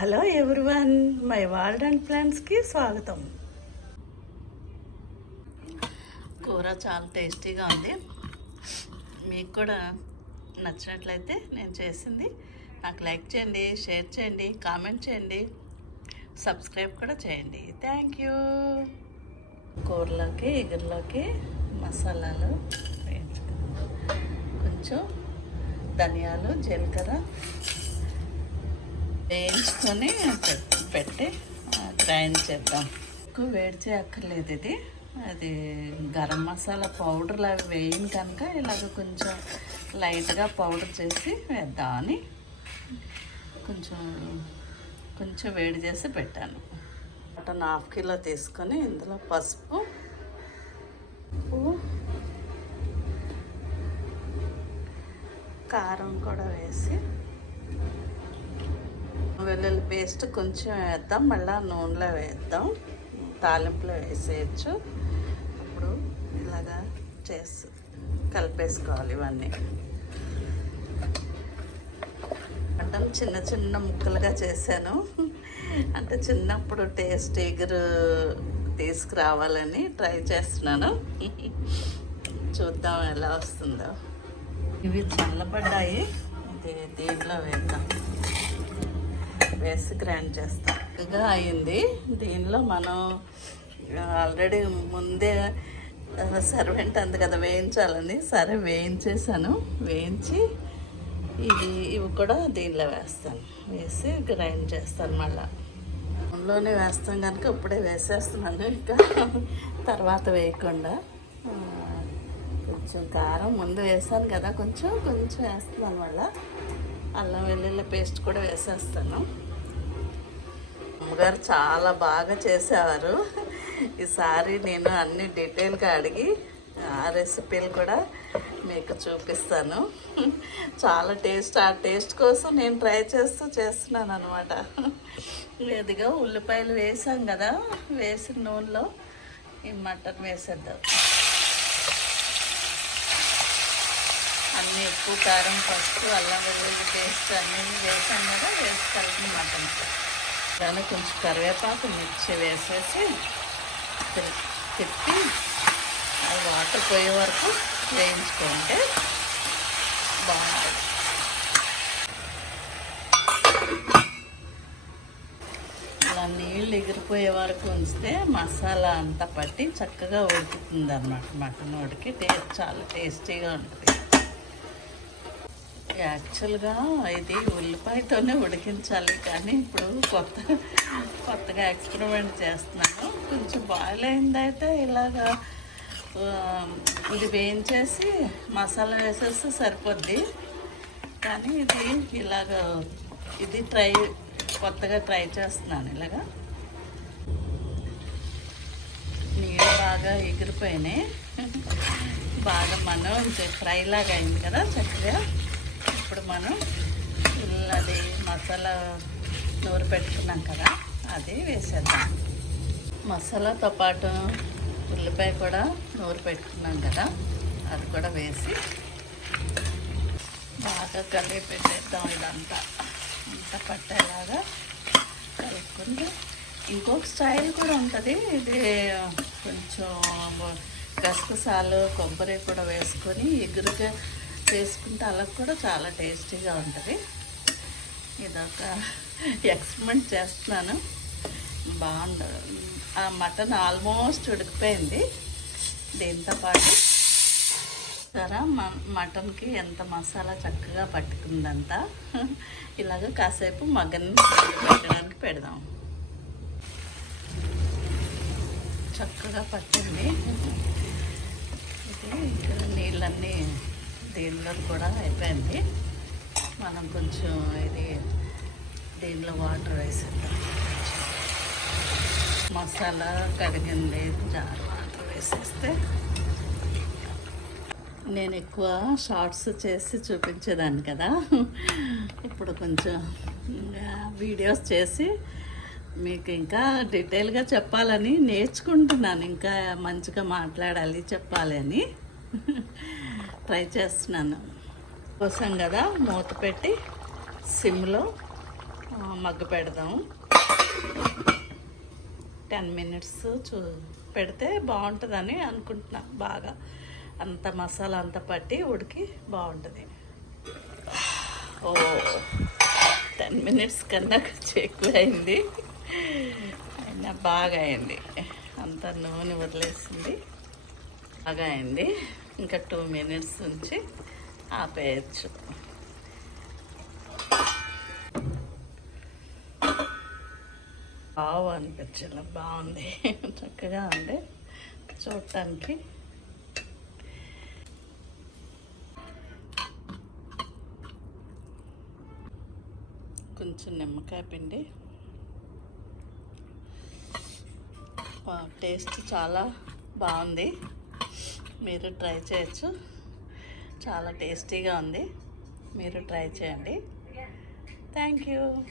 Hello everyone my world and ఫ్రెండ్స్కి స్వాగతం. కూర చాలా టేస్టీగా ఉంది. మీకు కూడా నచ్చినట్లయితే నేను చేసింది. నాకు లైక్ చేయండి షేర్ చేయండి కామెంట్ చేయండి సబ్స్క్రైబ్ కూడా చేయండి. Thank you. కూరలోకి ఎగురులోకి మసాలాలు వేయించుకుందాం. కొంచెం ధనియాలు జీలకర్ర వేయించుకొని పెట్టి గ్రైండ్ చేద్దాం. ఎక్కువ వేడి చేయక్కర్లేదు ఇది. అది గరం మసాలా పౌడర్ లాగా వేయను కనుక ఇలాగ కొంచెం లైట్గా పౌడర్ చేసి వేద్దామని కొంచెం కొంచెం వేడి చేసి పెట్టాను. మటన్ హాఫ్ కిలో తీసుకొని ఇందులో పసుపు కారం కూడా వేసి వెల్లుల్లి పేస్ట్ కొంచెం వేద్దాం. మళ్ళీ నూనెలో వేద్దాం. తాలింపులో వేసేయచ్చు. అప్పుడు ఇలాగా చేసి కలిపేసుకోవాలి ఇవన్నీ. మటన్ చిన్న చిన్న ముక్కలుగా చేశాను. అంటే చిన్నప్పుడు టేస్ట్ ఎగురు తీసుకురావాలని ట్రై చేస్తున్నాను. చూద్దాం ఎలా వస్తుందో. ఇవి చల్లబడ్డాయి. ఇది దీంట్లో వేద్దాం. వేసి గ్రైండ్ చేస్తాం. ఇదిగా అయింది. దీనిలో మనం ఆల్రెడీ ముందే సర్వెంట్ అంది కదా వేయించాలని. సరే వేయించేసాను వేయించి ఇది ఇవి కూడా దీనిలో వేస్తాను. వేసి గ్రైండ్ చేస్తాను మళ్ళీ. నూనెలోనే వేస్తాం కనుక ఇప్పుడే వేసేస్తున్నాను. ఇంకా తర్వాత వేయకుండా. కొంచెం కారం ముందు వేసాను కదా కొంచెం కొంచెం వేస్తున్నాను మళ్ళీ. అల్లం వెల్లుల్లి పేస్ట్ కూడా వేసేస్తాను. గారు చాలా బాగా చేసేవారు. ఈసారి నేను అన్ని డీటెయిల్గా అడిగి ఆ రెసిపీలు కూడా మీకు చూపిస్తాను. చాలా టేస్ట్ ఆ టేస్ట్ కోసం నేను ట్రై చేస్తూ చేస్తున్నాను అనమాట ఇదిగా ఉల్లిపాయలు వేసాం కదా వేసిన నూనెలో ఈ మటన్ వేసేద్దాం. అన్నీ ఉప్పు కారం పసుపు అల్లం వెల్లుల్లి పేస్ట్ అన్నీ వేసాం కదా. దాన్ని కొంచెం కరివేపాకు మిర్చి వేసేసి తిప్పి అది వాటర్ పోయే వరకు వేయించుకుంటే బాగుంటుంది. ఇలా నీళ్ళు ఎగిరిపోయే వరకు ఉంచితే మసాలా అంతా పట్టి చక్కగా ఉడుకుతుంది అన్నమాట మటన్ ఉడికి టేస్ట్ చాలా టేస్టీగా ఉంటుంది. యాక్చువల్గా ఇది ఉల్లిపాయతోనే ఉడికించాలి కానీ ఇప్పుడు కొత్త కొత్తగా ఎక్స్పెరిమెంట్ చేస్తున్నాను. కొంచెం బాయిల్ అయిందైతే ఇలాగా ఇది వేయించేసి మసాలా వేసేస్తే సరిపోద్ది. కానీ ఇది ఇలాగ ఇది ట్రై కొత్తగా ట్రై చేస్తున్నాను ఇలాగా. నీళ్ళు బాగా ఎగిరిపోయినాయి. బాగా మనం ఫ్రై లాగా అయింది కదా చక్కగా. ఇప్పుడు మనం అది మసాలా నూరు పెట్టుకున్నాం కదా అది వేసేద్దాం. మసాలాతో పాటు ఉల్లిపాయ కూడా నూరు పెట్టుకున్నాం కదా అది కూడా వేసి బాగా కలిపి పెట్టేద్దాం ఇదంతా. అంతా పట్టేలాగా కలుపుకుంటే ఇంకొక స్టైల్ కూడా ఉంటుంది. ఇది కొంచెం గసగసాలు కొబ్బరి కూడా వేసుకొని ఎగురుగా వేసుకుంటే అలా కూడా చాలా టేస్టీగా ఉంటుంది. ఇదొక ఎక్స్పెరిమెంట్ చేస్తున్నాను. బాగుండదు. ఆ మటన్ ఆల్మోస్ట్ ఉడికిపోయింది. దీంతోపాటు పాటు సరా మటన్కి ఎంత మసాలా చక్కగా పట్టుకుందంతా. ఇలాగ కాసేపు మగ్గని పెట్టడానికి పెడదాం. చక్కగా పట్టింది. దీనిలో కూడా అయిపోయింది. మనం కొంచెం ఇది దీనిలో వాటర్ వేసేద్దాం. మసాలా కడిగింది జార్ వాటర్ వేసేస్తే నేను ఎక్కువ షార్ట్స్ చేసి చూపించేదాన్ని కదా. ఇప్పుడు కొంచెం వీడియోస్ చేసి మీకు ఇంకా డీటెయిల్గా చెప్పాలని నేర్చుకుంటున్నాను. ఇంకా మంచిగా మాట్లాడాలి చెప్పాలి అని. ట్రై చేస్తున్నాను. కోసం కదా మూత పెట్టి సిమ్లో మగ్గ పెడదాం. టెన్ మినిట్స్ చూ పెడితే బాగుంటుందని అనుకుంటున్నా బాగా. అంత మసాలా అంత పట్టి ఉడికి బాగుంటుంది. ఓ టెన్ మినిట్స్ కన్నా కొంచెం ఎక్కువ అయింది అయినా బాగా అయింది. అంత నూనె వదిలేసింది. బాగా అయింది. ఇంకా టూ మినిట్స్ ఉంచి ఆపేయచ్చు. బాగా అనిపించింది. బాగుంది. చక్కగా ఉంది. చూడటానికి. కొంచెం నిమ్మకాయ పిండి. టేస్ట్ చాలా బాగుంది. మీరు ట్రై చేయొచ్చు. చాలా టేస్టీగా ఉంది. మీరు ట్రై చేయండి. Thank you.